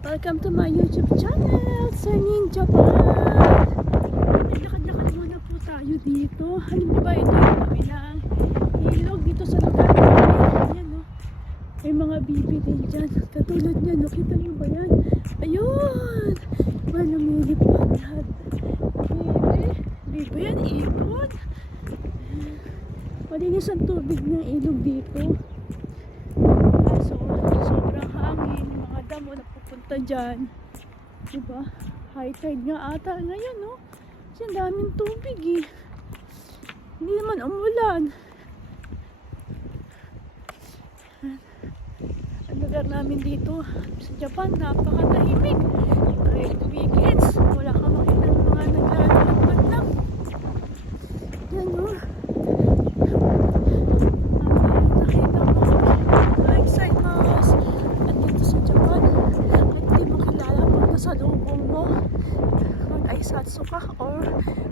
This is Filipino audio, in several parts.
Welcome to my YouTube channel, Sir Ninja Japan. Lakad-lakad muna po tayo dito. Alam niyo ba, ito yung kabilang ilog dito sa lugar namin. Ayan, no? May mga bibi din dyan. Katulad niya, nakita niyo ba yan? Ayun! Diba, lumilipad lahat. Bibi yan, ibon. Malinis ang tubig ng ilog dito. So, sobrang hangin, mga damo na pupunta dyan. Diba? High tide nga ata ngayon, no? Kasi ang daming tubig eh. Hindi naman umulan. Ang lugar namin dito sa Japan, napakatahimik. Kahit weekends, wala ka makita ng mga naglalakad lang. Yan, no? Sa lubong mo, mag-aisatsu ka or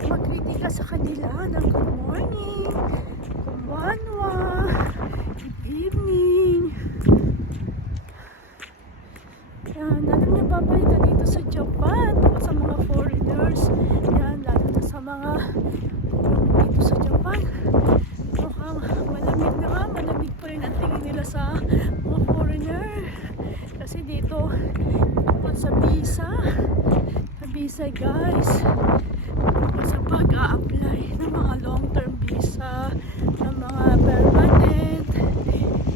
mag-greeting ka sa kanila ng good morning, konbanwa, good evening. Yan, alam niyo, babalik ka dito sa Japan tungkol sa mga foreigners. Yan, lalo na sa mga dito sa Japan. Mukhang malamig na nga, malamig pa rin ang tingin nila sa mga foreigner. Kasi dito, sa visa guys, sa pag-a-apply ng mga long-term visa, ng mga permanent,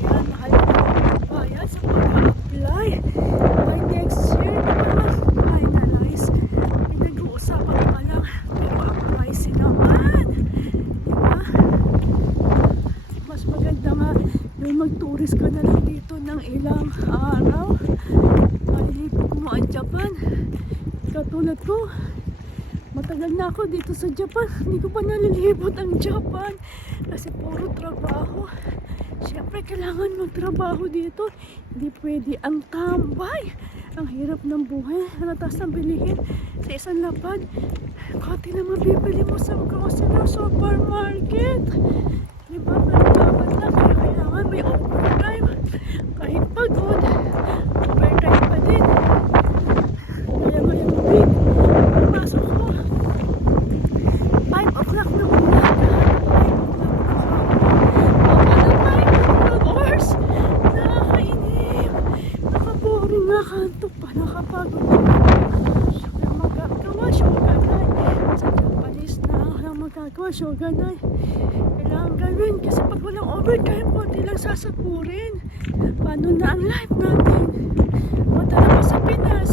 yan, mahal na bayad sa pag-a-apply. By next year, finalize, pinag-uusapan pa lang, pero ang pricey naman, diba? Mas maganda nga yung mag-tourist ka na lang dito ng ilang araw. Malilipot mo ang Japan. Katulad ko, matagal na ako dito sa Japan. Hindi ko pa nalilibot ang Japan kasi puro trabaho. Siyempre kailangan magtrabaho dito. Hindi pwede ang tambay. Ang hirap ng buhay. Natas ng bilihin sa isang lapad. Kati na mabibili mo sa grocery supermarket. Diba? Pero dapat lang. Kailangan may overtime. Kahit pagod, overtime pa din. Pasok ko 5 o'clock na muna. 5 hours. Nakakainip. Nakaboring, nakakantok pa, nakapagod. Walang magagawa, shogunay. Sa Japanese na walang magagawa, shogunay. Kailangan gawin kasi pag walang overtime, konti lang sasapurin. Paano na ang life natin? Matala pa sa Pinas.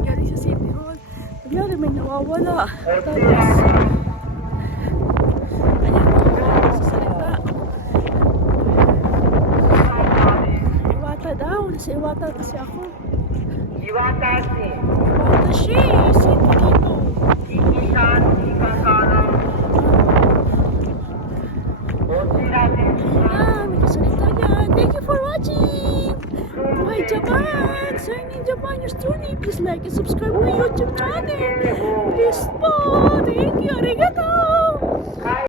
Galing sa City Hall. Nagyari may nawawala. Tapos, ayan, sa salita. Iwata daw. Nasa Iwata kasi ako. Iwatashi. Iwatashi. City dito. Ikisan, Ikasana. Ah, may kasalita yan. Thank you for watching. Buhay Japan! Sir Ninja Japan, yours truly. Please like and subscribe to my YouTube channel. Please po. Thank you. Arigato.